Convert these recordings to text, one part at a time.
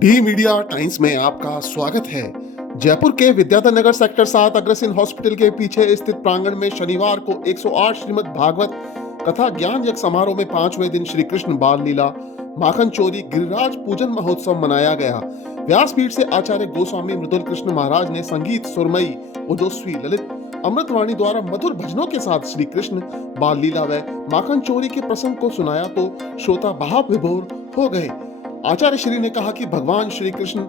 D media times में आपका स्वागत है। जयपुर के विद्याधर नगर सेक्टर 7 अग्रसेन हॉस्पिटल के पीछे स्थित प्रांगण में शनिवार को 108 श्रीमद् भागवत कथा ज्ञान यज्ञ समारोह में 5वें दिन श्री कृष्ण बाल लीला माखन चोरी गिरिराज पूजन महोत्सव मनाया गया। व्यासपीठ से आचार्य गोस्वामी मृदुल कृष्ण महाराज ने संगीत सुरमई ओजस्वी ललित अमृतवाणी द्वारा मधुर भजनों के साथ श्री कृष्ण बाल लीला व माखन चोरी के प्रसंग को सुनाया तो श्रोता भाव विभोर हो गए। आचार्य श्री ने कहा कि भगवान श्री कृष्ण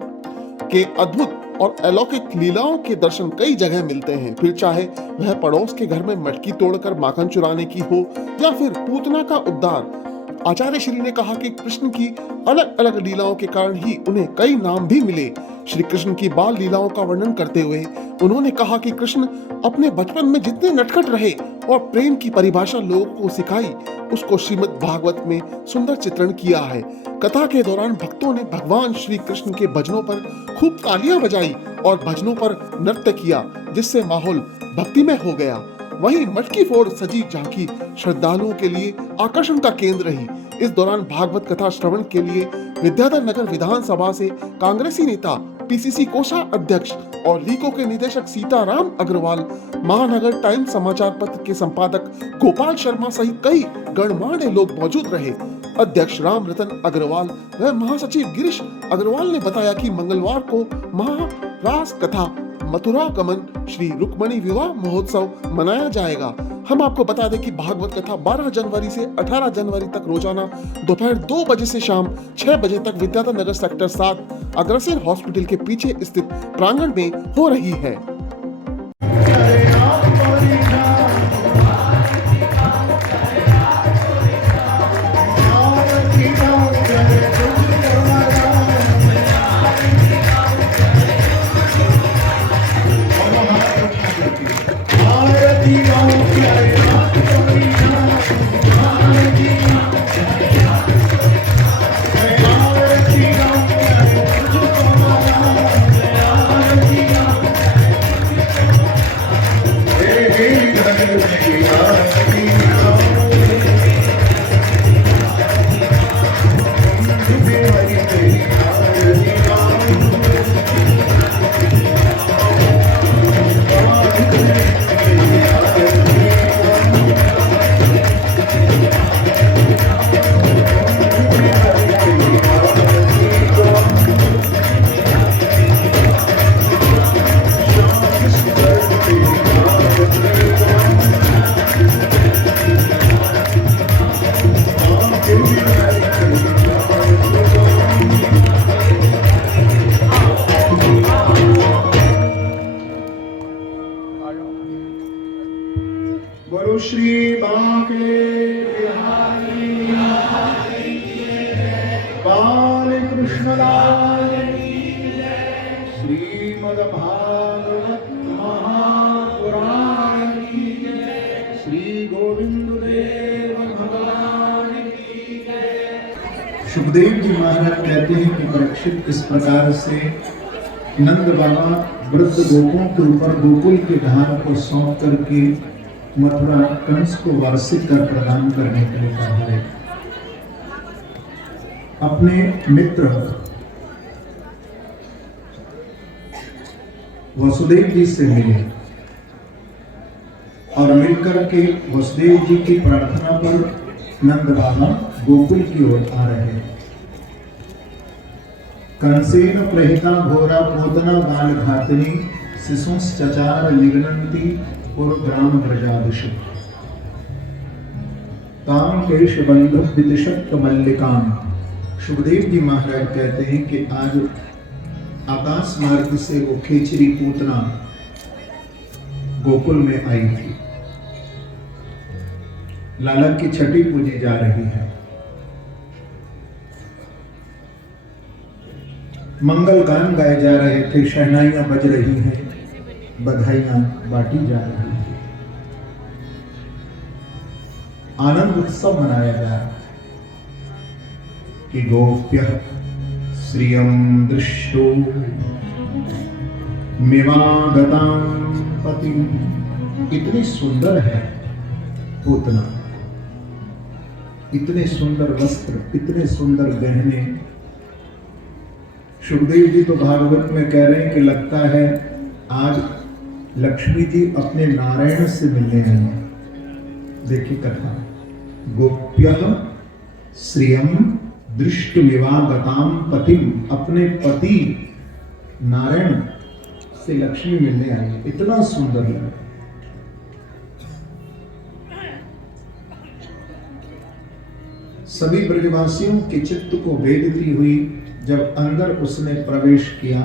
के अद्भुत और अलौकिक लीलाओं के दर्शन कई जगह मिलते हैं, फिर चाहे वह पड़ोस के घर में मटकी तोड़कर माखन चुराने की हो या फिर पूतना का उद्धार। आचार्य श्री ने कहा कि कृष्ण की अलग अलग लीलाओं के कारण ही उन्हें कई नाम भी मिले। श्री कृष्ण की बाल लीलाओं का वर्णन करते हुए उन्होंने कहा कि कृष्ण अपने बचपन में जितने नटखट रहे और प्रेम की परिभाषा लोगों को सिखाई, उसको श्रीमद् भागवत में सुंदर चित्रण किया है। कथा के दौरान भक्तों ने भगवान श्री कृष्ण के भजनों पर खूब तालियां बजाई और भजनों पर नृत्य किया, जिससे माहौल भक्तिमय हो गया। वहीं मटकी फोड़ सजी झांकी श्रद्धालुओं के लिए आकर्षण का केंद्र रही। इस दौरान भागवत कथा श्रवण के लिए विद्याधर नगर विधानसभा से कांग्रेसी नेता, पीसीसी कोषा अध्यक्ष और लीको के निदेशक सीताराम अग्रवाल, महानगर टाइम्स समाचार पत्र के संपादक गोपाल शर्मा सहित कई गणमान्य लोग मौजूद रहे। अध्यक्ष राम रतन अग्रवाल व महासचिव गिरीश अग्रवाल ने बताया कि मंगलवार को महारास कथा मथुरा गमन श्री रुक्मणी विवाह महोत्सव मनाया जाएगा। हम आपको बता दें कि भागवत कथा 12 जनवरी से 18 जनवरी तक रोजाना दोपहर 2 बजे से शाम 6 बजे तक विद्याधर नगर सेक्टर 7 अग्रसेन हॉस्पिटल के पीछे स्थित प्रांगण में हो रही है। गुरु श्री बांके बाल कृष्णलाल श्रीमद् भागवत महापुराण श्री गोविंद देव भगवान की जय। सुखदेव जी महाराज कहते हैं कि परीक्षित इस प्रकार से नंद बाबा वृद्ध गोपों के ऊपर गोकुल के धाम को सौंप करके मथुरा कंस को वार्षिक कर प्रदान करने के लिए कहा है। अपने मित्र वसुदेव जी से मिले और मिलकर के वसुदेव जी की प्रार्थना पर नंद बाबा गोकुल की ओर आ रहे। कंसेन प्रहिता घोरा पोतना बाल घातनी शिशुश्चचार लिग्नन्ति ग्राम ब्रजादिश ताम केश बंधु विदिशत मल्लिकाम। सुखदेव जी महाराज कहते हैं कि आज आकाश मार्ग से वो खेचरी पूतना गोकुल में आई थी। लाला की छठी पूजी जा रही है। मंगल गान गाए जा रहे थे, शहनाइयां बज रही हैं, बधाइयां बांटी जा रही है, आनंद उत्सव मनाया जा रहा है कि गोप्य श्रियं दृष्टो मिवागतां पति। इतनी सुंदर है पूतना, इतने सुंदर वस्त्र, इतने सुंदर गहने, सुखदेव जी तो भागवत में कह रहे हैं कि लगता है आज लक्ष्मी जी अपने नारायण से मिलने आई हैं। देखिए कथा, गोप्य श्रियम दृष्टमिवागताम पतिम, अपने पति नारायण से लक्ष्मी मिलने आई है। इतना सुंदर लगा। सभी ब्रजवासियों के चित्त को वेदती हुई जब अंदर उसने प्रवेश किया,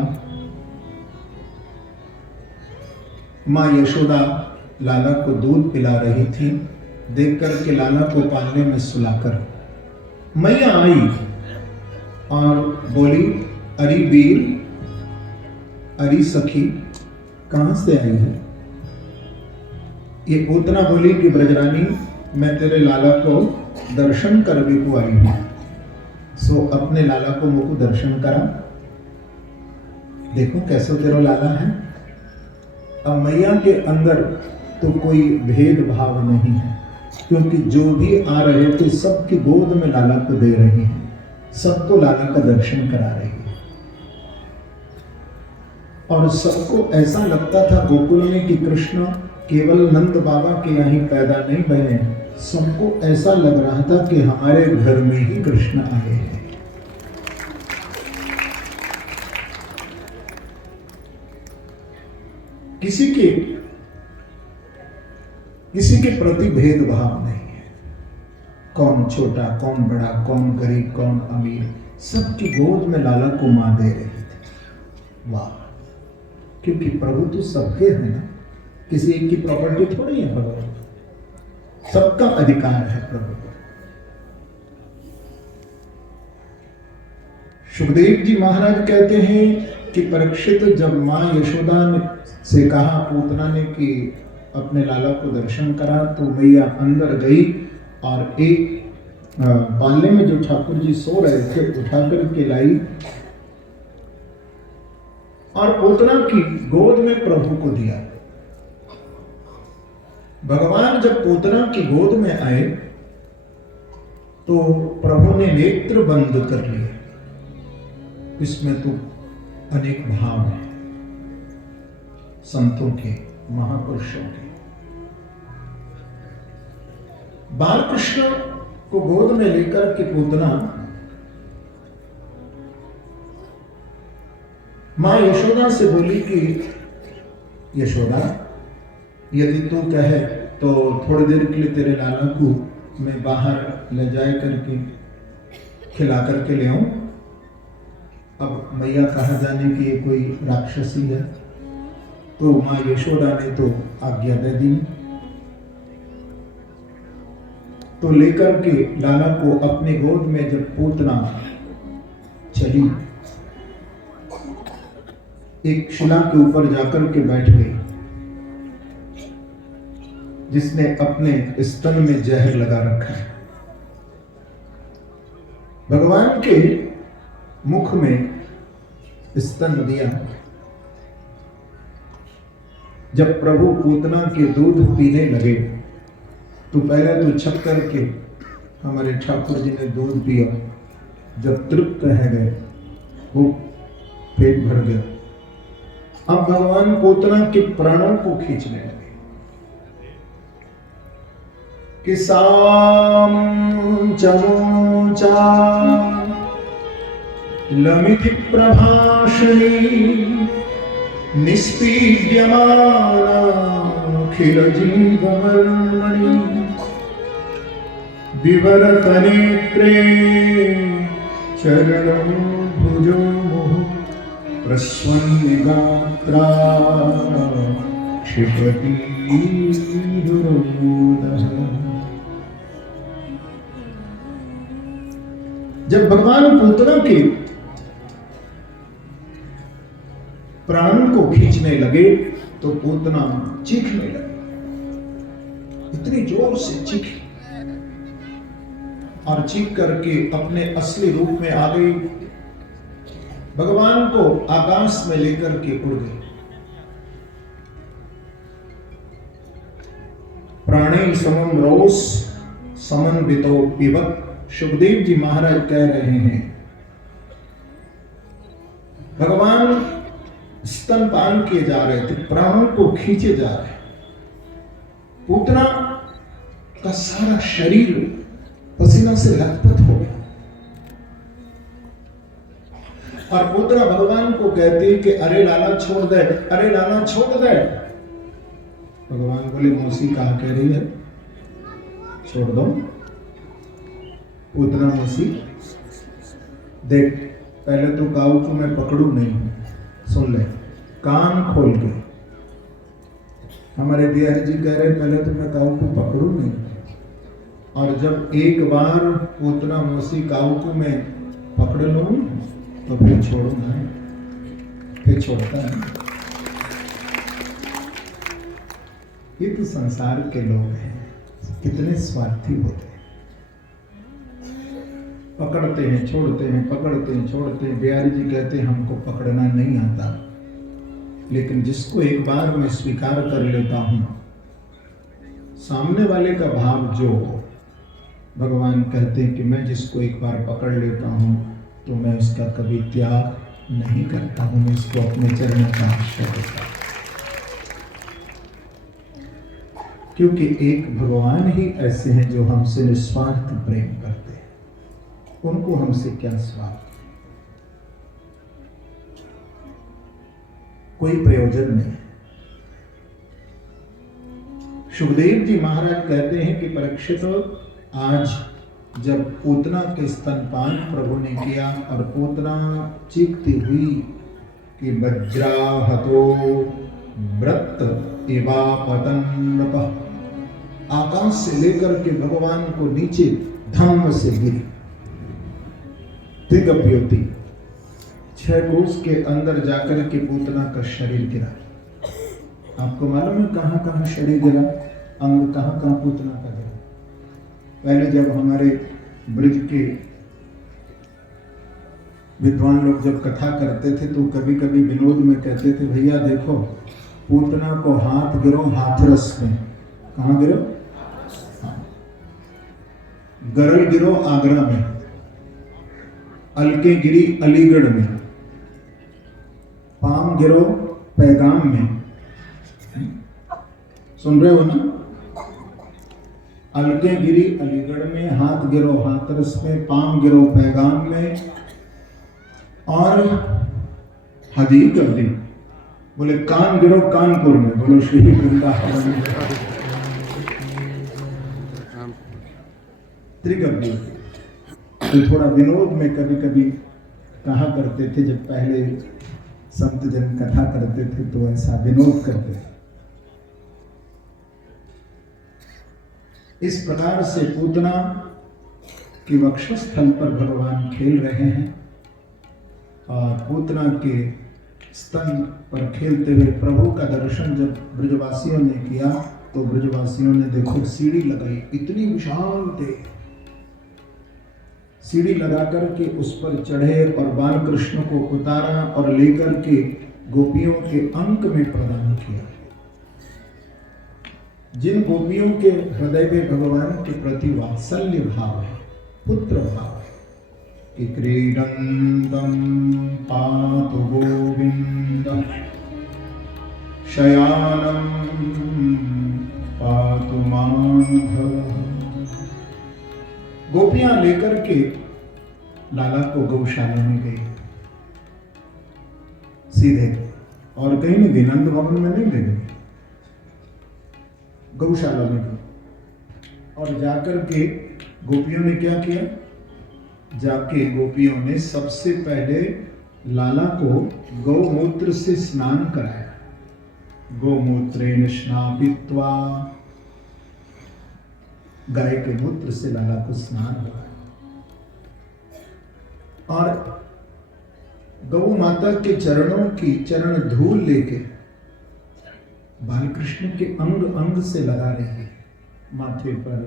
मां यशोदा लाला को दूध पिला रही थी। देख करके लाला को पालने में सुलाकर मैया आई और बोली, अरे वीर, अरे सखी, कहां से आई है? ये उतना बोली कि ब्रजरानी, मैं तेरे लाला को दर्शन करने को आई हूं। सो अपने लाला को मुझको दर्शन करा, देखो कैसा तेरा लाला है। अब मैया के अंदर तो कोई भेदभाव नहीं है, क्योंकि जो भी आ रहे थे सबकी गोद में लाला को दे रही हैं, सबको लाला का दर्शन करा रही है। और सबको ऐसा लगता था गोकुल में कि कृष्ण केवल नंद बाबा के यहाँ ही पैदा नहीं बने, सबको ऐसा लग रहा था कि हमारे घर में ही कृष्ण आए हैं। किसी के प्रति भेदभाव नहीं है, कौन छोटा, कौन बड़ा, कौन गरीब, कौन अमीर, सबकी गोद में लाला को मां दे रही थी। वाह, क्योंकि प्रभु तो सबके है ना, किसी एक की प्रॉपर्टी थोड़ी है भगवान, सबका अधिकार है प्रभु को। सुखदेव जी महाराज कहते हैं कि परीक्षित जब मां यशोदा ने से कहा पूतना ने कि अपने लाला को दर्शन करा, तो मैया अंदर गई और एक बाले में जो ठाकुर जी सो रहे थे उठा करके लाई और पूतना की गोद में प्रभु को दिया। भगवान जब पूतना की गोद में आए तो प्रभु ने नेत्र बंद कर लिए। इसमें तो अनेक भाव हैं संतों के, महापुरुषों के। बाल कृष्ण को गोद में लेकर के पूतना मां यशोदा से बोली कि यशोदा, यदि तू कहे तो थोड़ी देर के लिए तेरे लाला को मैं बाहर ले जाए करके खिला करके ले आऊं। अब मैया कहा जाने की ये कोई राक्षसी है, तो मां यशोदा ने तो आज्ञा दे दी। तो लेकर के लाला को अपनी गोद में जब पूतना चली, एक शिला के ऊपर जाकर के बैठ गई, जिसने अपने स्तन में जहर लगा रखा है। भगवान के मुख में स्तन दिया। जब प्रभु पूतना के दूध पीने लगे तो पहले तो छप करके हमारे ठाकुर जी ने दूध पिया। जब तृप्त रह गए, वो पेट भर गया। अब भगवान पूतना के प्राणों को खींचने लगे कि साम चमोचा लमिति प्रभाषणी निष्पीड्यमाना अखिल जीववर्मणि विवरत नेत्रे चरणं भुजो प्रस्वन्निगात्रा क्षिपति दुरोदः। जब भगवान पूतना के प्राण को खींचने लगे तो पूतना चीखने लगे, इतनी जोर से चीखी और चीख करके अपने असली रूप में आ गई। भगवान को आकाश में लेकर के उड़ गई। प्राणे समम रोष समन्वितो पिबत। सुखदेव जी महाराज कह रहे हैं भगवान स्तनपान किए जा रहे थे, प्राणों को खींचे जा रहे। पूतना का सारा शरीर पसीना से लथपथ हो गया और पूतना भगवान को कहती कि अरे लाला छोड़ दे, अरे लाला छोड़ दे। भगवान बोले मौसी कहा कह रही है, छोड़ दो। पूतना मौसी देख, पहले तो काऊ को मैं पकड़ू नहीं, सुन ले कान खोल के। हमारे बिहारी जी कह रहे पहले तो मैं काऊ को पकड़ू नहीं, और जब एक बार पूतना मौसी काऊ को मैं पकड़ लूं तो फिर छोड़ूंगा, फिर छोड़ता है। ये तो संसार के लोग हैं, कितने स्वार्थी होते हैं, पकड़ते हैं छोड़ते हैं, पकड़ते हैं छोड़ते हैं। बिहारी जी कहते हैं हमको पकड़ना नहीं आता, लेकिन जिसको एक बार मैं स्वीकार कर लेता हूं, सामने वाले का भाव जो हो, भगवान कहते हैं कि मैं जिसको एक बार पकड़ लेता हूं तो मैं उसका कभी त्याग नहीं करता हूं, मैं इसको अपने चरणों का आश्रय देता हूं। क्योंकि एक भगवान ही ऐसे हैं जो हमसे निस्वार्थ प्रेम करते हैं, उनको हमसे क्या स्वार्थ, कोई प्रयोजन नहीं। सुखदेव जी महाराज कहते हैं कि परीक्षित, आज जब पूतना के स्तनपान प्रभु ने किया और पूतना चीखती हुई कि वज्राहतो व्रत एवापतन नपः, आकाश से लेकर के भगवान को नीचे धम्म से गिरी, त्रिगप्योति 6 कोस के अंदर जाकर के पूतना का शरीर गिरा। आपको मालूम है कहां कहां शरीर गिरा, अंग कहां कहां पूतना का गिरा। पहले जब हमारे ब्रज के विद्वान लोग जब कथा करते थे तो कभी कभी विनोद में कहते थे, भैया देखो पूतना को हाथ गिरो हाथरस में। कहां गिरो? गरल गिरो आगरा में, अलके गिरी अलीगढ़ में, पाम गिरो पैगाम में। सुन रहे हो ना? अलके गिरी अलीगढ़ में, हाथ गिरो हाथरस में, पाम गिरो पैगाम में, और हदी कर दी। बोले कान गिरो कानपुर में, बोलो श्री वृंदावन। त्रिगव्य तो थोड़ा विनोद में कभी कभी कहा करते थे, जब पहले संत जन कथा करते थे तो ऐसा विनोद करते थे। इस प्रकार से पूतना के वक्षस्थल पर भगवान खेल रहे हैं और पूतना के स्तन पर खेलते हुए प्रभु का दर्शन जब ब्रजवासियों ने किया तो ब्रजवासियों ने देखो सीढ़ी लगाई, इतनी विशाल थे, सीढ़ी लगा करके उस पर चढ़े और बालकृष्ण को उतारा और लेकर के गोपियों के अंक में प्रदान किया। जिन गोपियों के हृदय में भगवान के प्रति वात्सल्य भाव है, पुत्र भाव है, कि क्रीडन्तम पातु गोविंद शयानम पातु माधव। गोपियां लेकर के लाला को गौशाला में गई सीधे, और कहीं नहीं गई, नंद भवन में नहीं गई, गौशाला में गई। और जाकर के गोपियों ने क्या किया, जाके गोपियों ने सबसे पहले लाला को गौमूत्र से स्नान कराया। गोमूत्रेण स्नापित्वा, गाय के मूत्र से लाला को स्नान हुआ। और गौ माता के चरणों की चरण धूल लेके बालकृष्ण के अंग अंग से लगा रही है, माथे पर,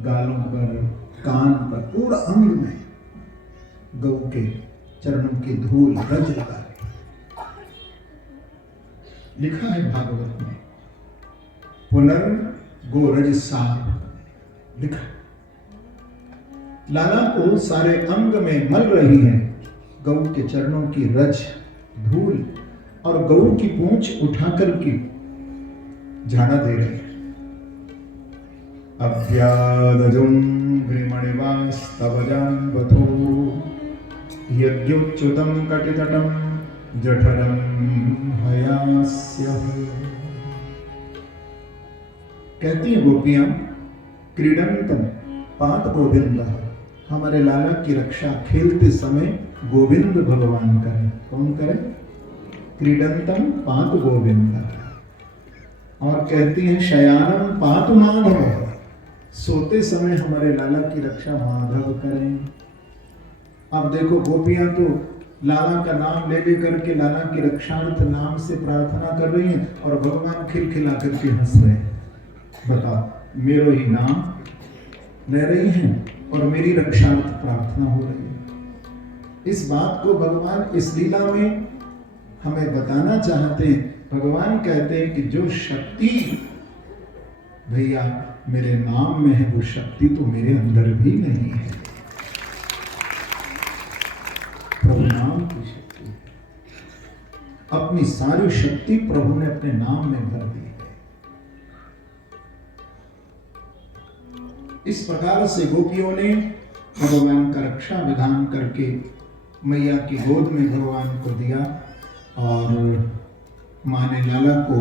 गालों पर, कान पर, पूरा अंग में गौ के चरणों की धूल रज लगा रही। लिखा है भागवत में, पुनर्गोरज साप लिखा। लाला को सारे अंग में मल रही है गौ के चरणों की रज, धूल और गऊ की पूंछ उठा करके झाड़ा दे रहे हैं। अभ्यादजुं गृमणिवास्तवजान्वथो यज्ञोच्युतं कटितटं जठरं हयास्यः। कहती हैं गोपियां, क्रीडंतम पात गोविंद, हमारे लाला की रक्षा खेलते समय गोविंद भगवान करें। कौन करे? क्रीडंतम पात गोविंद। और कहती हैं शयानम पात माधव, सोते समय हमारे लाला की रक्षा माधव करें। अब देखो गोपियां तो लाला का नाम ले लेकर के लाला की रक्षार्थ नाम से प्रार्थना कर रही हैं और भगवान खिलखिला करके हंस रहे हैं। बताओ, मेरो ही नाम ले रही हैं और मेरी रक्षार्थ प्रार्थना हो रही है। इस बात को भगवान इस लीला में हमें बताना चाहते हैं। भगवान कहते हैं कि जो शक्ति भैया मेरे नाम में है, वो शक्ति तो मेरे अंदर भी नहीं है। प्रभु नाम की शक्ति है। अपनी सारी शक्ति प्रभु ने अपने नाम में भर दी है। इस प्रकार से गोपियों ने भगवान का रक्षा विधान करके मैया की गोद में भगवान को दिया और माँ ने लाला को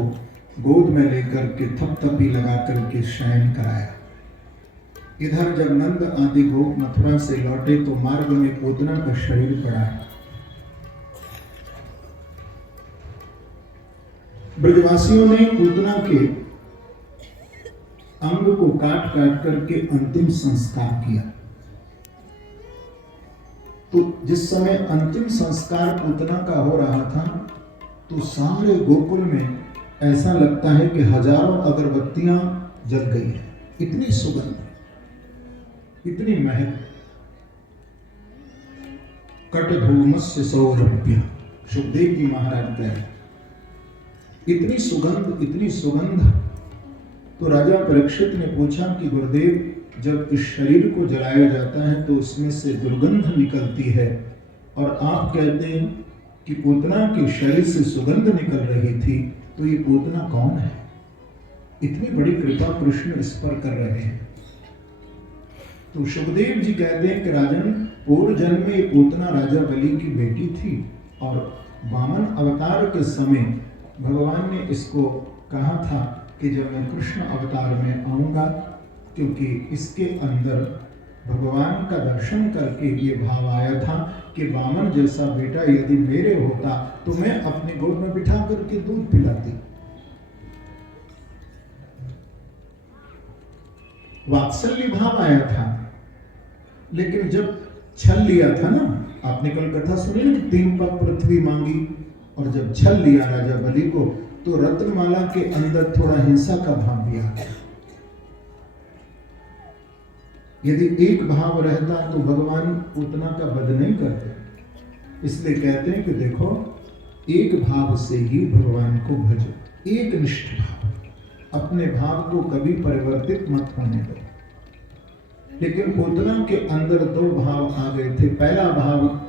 गोद में लेकर के थपथपी लगा करके शयन कराया। इधर जब नंद आदि गोप मथुरा से लौटे तो मार्ग में पूतना का शरीर पड़ा। ब्रजवासियों ने पूतना के अंग को काट काट करके अंतिम संस्कार किया। तो जिस समय अंतिम संस्कार पूतना का हो रहा था तो सारे गोकुल में ऐसा लगता है कि हजारों अगरबत्तियां जल गई हैं। इतनी सुगंध, इतनी महक। कटधूमस्य सौरभ्य, सुखदेव जी महाराज कह रहे, इतनी सुगंध, इतनी सुगंध। तो राजा परीक्षित ने पूछा कि गुरुदेव, जब इस शरीर को जलाया जाता है तो इसमें से दुर्गंध निकलती है और आप कहते हैं कि पूतना के शरीर से सुगंध निकल रही थी, तो ये पूतना कौन है? इतनी बड़ी कृपा कृष्ण इस पर कर रहे हैं। तो सुखदेव जी कहते हैं कि राजन, पूर्व जन्म में ये पूतना राजा बलि की बेटी थी और वामन अवतार के समय भगवान ने इसको कहा था कि जब मैं कृष्ण अवतार में आऊंगा, क्योंकि इसके अंदर भगवान का दर्शन करके ये भाव आया था कि वामन जैसा बेटा यदि मेरे होता तो मैं अपने गोद में बिठा करके दूध पिलाती। वात्सल्य भाव आया था। लेकिन जब छल लिया था ना, आपने कल कथा सुनी ना, 3 पग पृथ्वी मांगी और जब छल लिया राजा बलि को तो रत्नमाला के अंदर थोड़ा हिंसा का भाव भी आ गया। यदि एक भाव रहता तो भगवान पूतना का वध नहीं करते। इसलिए कहते हैं कि देखो, एक भाव से ही भगवान को भजो, एक निष्ठ भाव। अपने भाव को कभी परिवर्तित मत होने दो। लेकिन पूतना के अंदर 2 भाव आ गए थे। पहला भाव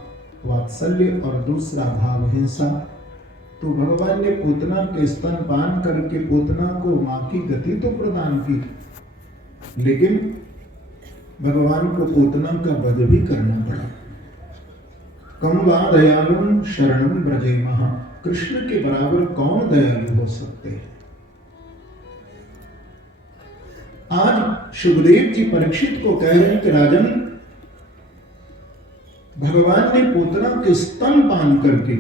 वात्सल्य और दूसरा भाव हिंसा। तो भगवान ने पूतना के स्तन पान करके पूतना को मां की गति तो प्रदान की, लेकिन भगवान को पूतना का वध भी करना पड़ा। कम वा दयालु शरणं व्रजेमः, कृष्ण के बराबर कौन दयालु हो सकते हैं? आज सुखदेव जी परीक्षित को कह रहे हैं कि राजन, भगवान ने पूतना के स्तन पान करके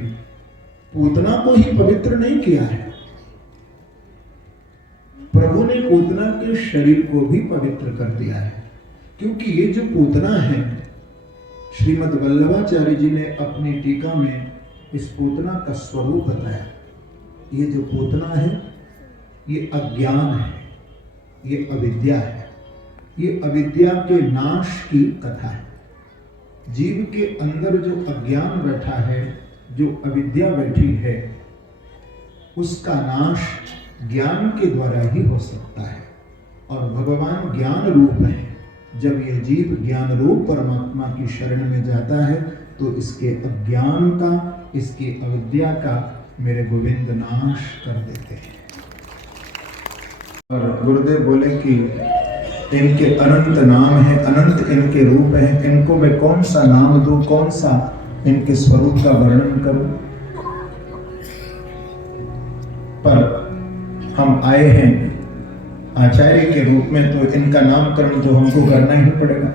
पूतना को ही पवित्र नहीं किया है, प्रभु ने पूतना के शरीर को भी पवित्र कर दिया है। क्योंकि ये जो पूतना है, श्रीमद् वल्लभाचार्य जी ने अपनी टीका में इस पूतना का स्वरूप बताया। ये जो पूतना है, ये अज्ञान है, ये अविद्या है। ये अविद्या के नाश की कथा है। जीव के अंदर जो अज्ञान बैठा है, जो अविद्या बैठी है, उसका नाश ज्ञान के द्वारा ही हो सकता है। और भगवान ज्ञान रूप है। जब यह जीव ज्ञान रूप परमात्मा की शरण में जाता है तो इसके अज्ञान का, इसकी अविद्या का मेरे गोविंद नाश कर देते हैं। और गुरुदेव बोले कि इनके अनंत नाम हैं, अनंत इनके रूप हैं, इनको मैं कौन सा नाम दूं, कौन सा इनके स्वरूप का वर्णन करूं। पर हम आए हैं आचार्य के रूप में, तो इनका नामकरण तो हमको करना ही पड़ेगा।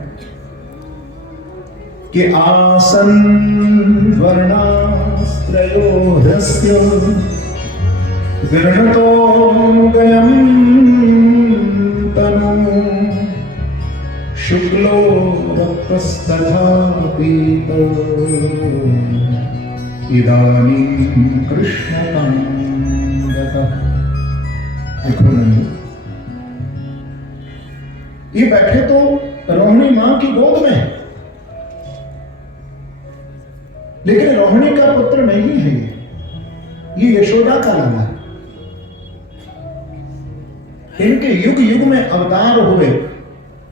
कि आसन वर्णास्त्रयो ह्रस्य विर्णतो गयं तनु शुक्लो रक्तस्तथा पीतो इदानीं कृष्णकांगतः। देखो नंदू, ये बैठे तो रोहिणी मां की गोद में, लेकिन रोहिणी का पुत्र नहीं है ये यशोदा का लाला है। इनके युग युग में अवतार हुए,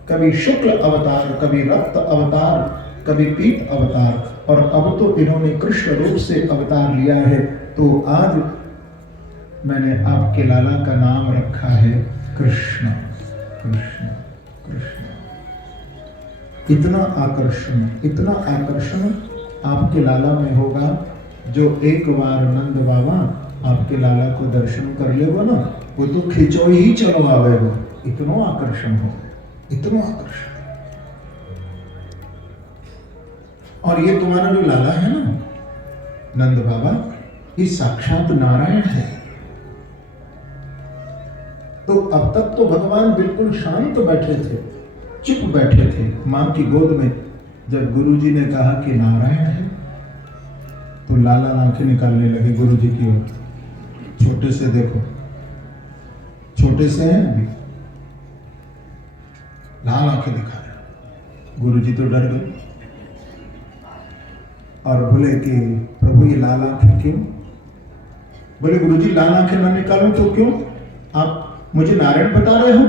कभी शुक्ल अवतार, कभी रक्त अवतार, कभी पीत अवतार, और अब तो इन्होंने कृष्ण रूप से अवतार लिया है। तो आज मैंने आपके लाला का नाम रखा है कृष्ण कृष्ण कृष्ण। इतना आकर्षण आपके लाला में होगा, जो एक बार नंद बाबा आपके लाला को दर्शन कर लेगा ना, वो तो खिंचो ही चलो आवेगा। इतना आकर्षण हो, इतना आकर्षण। और ये तुम्हारा जो लाला है ना नंद बाबा, ये साक्षात नारायण है। तो अब तक तो भगवान बिल्कुल शांत बैठे थे, चुप बैठे थे मां की गोद में। जब गुरुजी ने कहा कि नारायण है, तो लाला आंखें निकालने लगे गुरुजी की ओर। छोटे से देखो, छोटे से हैं अभी, लाल आंखें दिखा रहे। गुरुजी तो डर गए और बोले कि प्रभु ये लाल आंखें क्यों? बोले गुरुजी लाल आंखें ना निकालूं तो क्यों? आप मुझे नारायण बता रहे हो?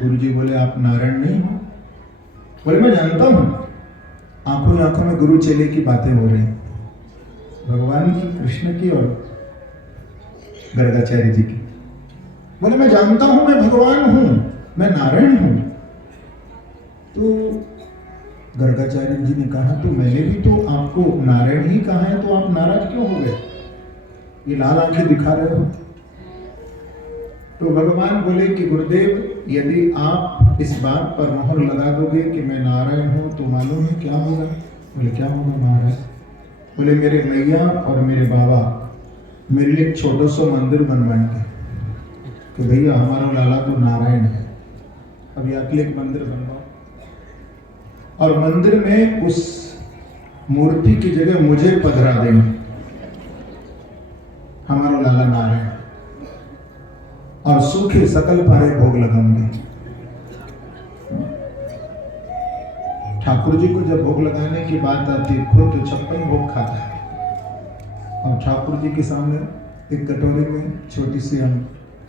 गुरुजी बोले आप नारायण नहीं हो। बोले मैं जानता हूं। आंखों ही आंखों में गुरु चेले की बातें हो रही, भगवान की, कृष्ण की और गर्गाचार्य जी की। बोले मैं जानता हूं, मैं भगवान हूं, मैं नारायण हूं। तो गर्गाचार्य जी ने कहा तो मैंने भी तो आपको नारायण ही कहा है, तो आप नाराज क्यों हो गए? ये लाल आंखें दिखा रहे हो। तो भगवान बोले कि गुरुदेव, यदि आप इस बात पर मोहर लगा दोगे कि मैं नारायण हूं, तो मालूम है क्या होगा? बोले क्या होगा महाराज? बोले मेरे मैया और मेरे बाबा मेरे लिए एक छोटा सा मंदिर बनवाएंगे कि भैया हमारा लाला तो नारायण है, अभी आपके लिए एक मंदिर बनवाओ। और मंदिर में उस मूर्ति की जगह मुझे पधरा देंगे, हमारा लाला नारायण, और सूखे सकल पारे भोग लगाएंगे। ठाकुर जी को जब भोग लगाने की बात आती है, खुद तो 56 भोग खाता है, और ठाकुर जी के सामने एक कटोरे में छोटी सी हम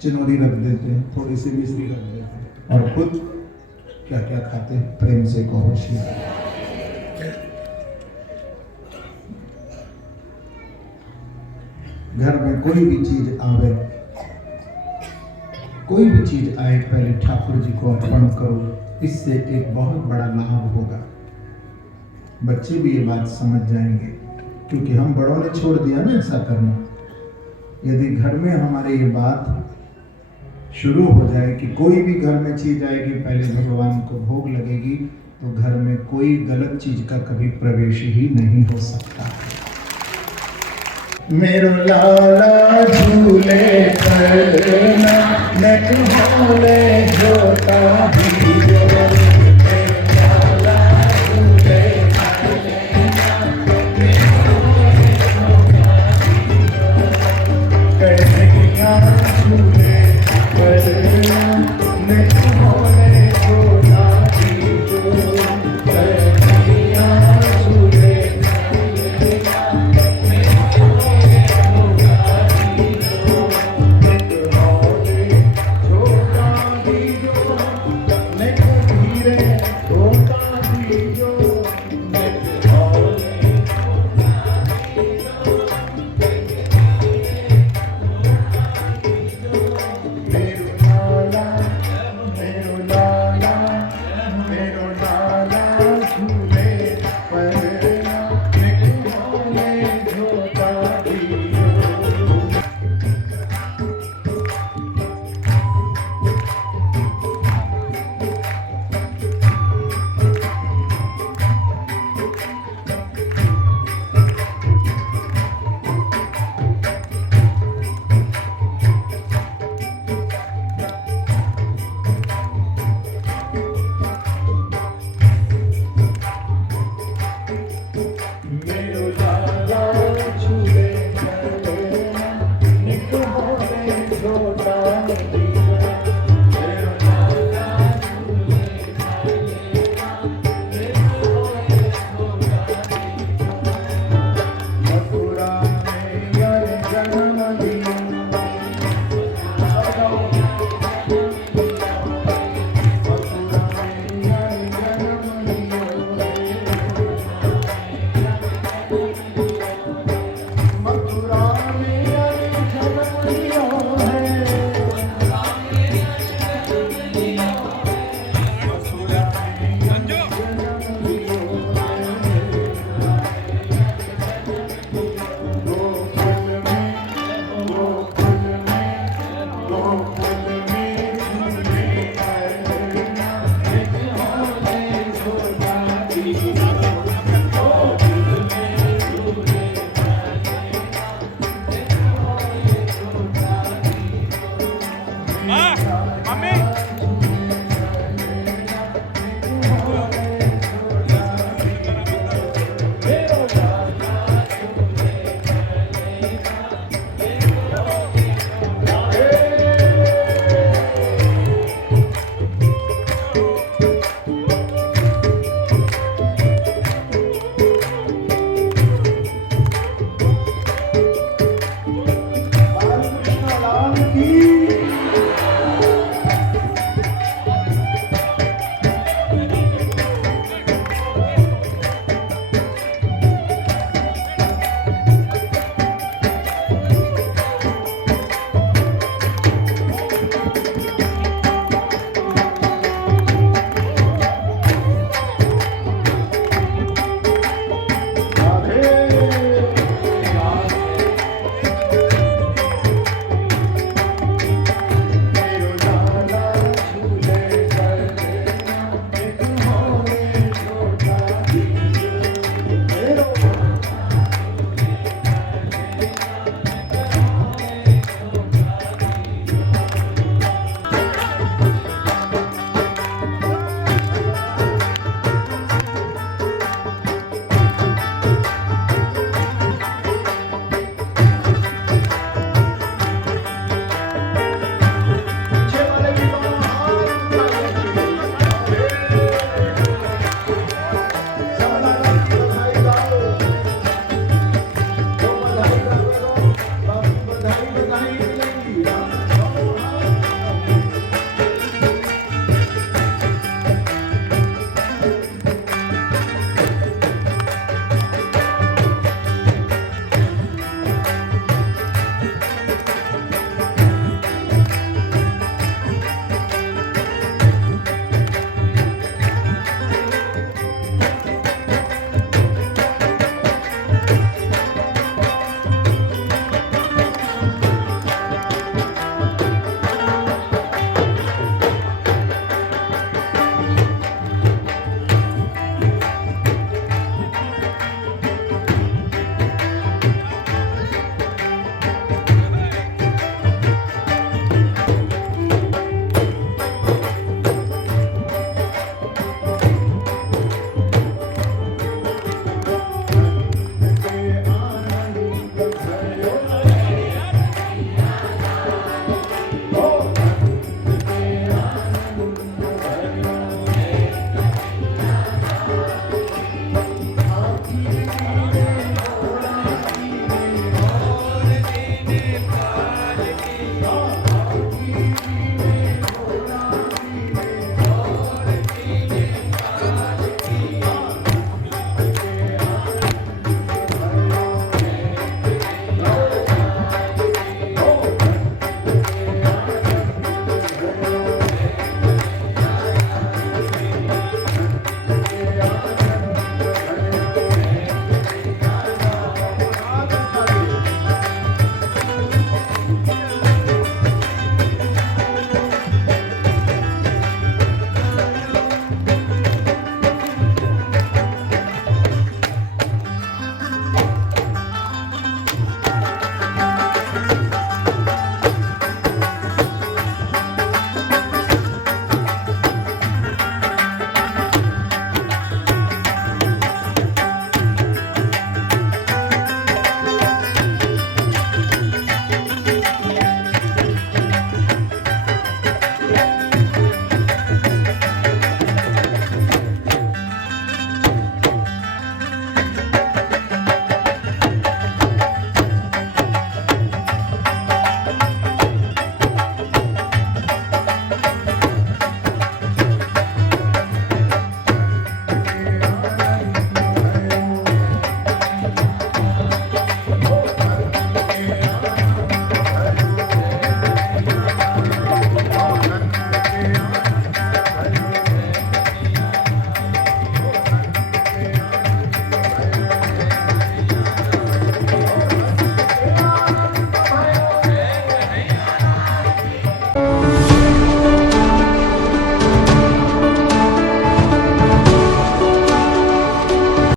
चिनोरी रख देते हैं, थोड़ी सी मिश्री रख देते हैं, और खुद क्या क्या खाते हैं, प्रेम से कहो श्री। घर में कोई भी चीज आवे, कोई भी चीज आए, पहले ठाकुर जी को अर्पण करो, इससे एक बहुत बड़ा लाभ होगा। बच्चे भी ये बात समझ जाएंगे, क्योंकि हम बड़ों ने छोड़ दिया ना ऐसा करना। यदि घर में हमारे ये बात शुरू हो जाए कि कोई भी घर में चीज आएगी पहले भगवान को भोग लगेगी, तो घर में कोई गलत चीज का कभी प्रवेश ही नहीं हो सकता। मेरो लाला झूले पर नट होले जोता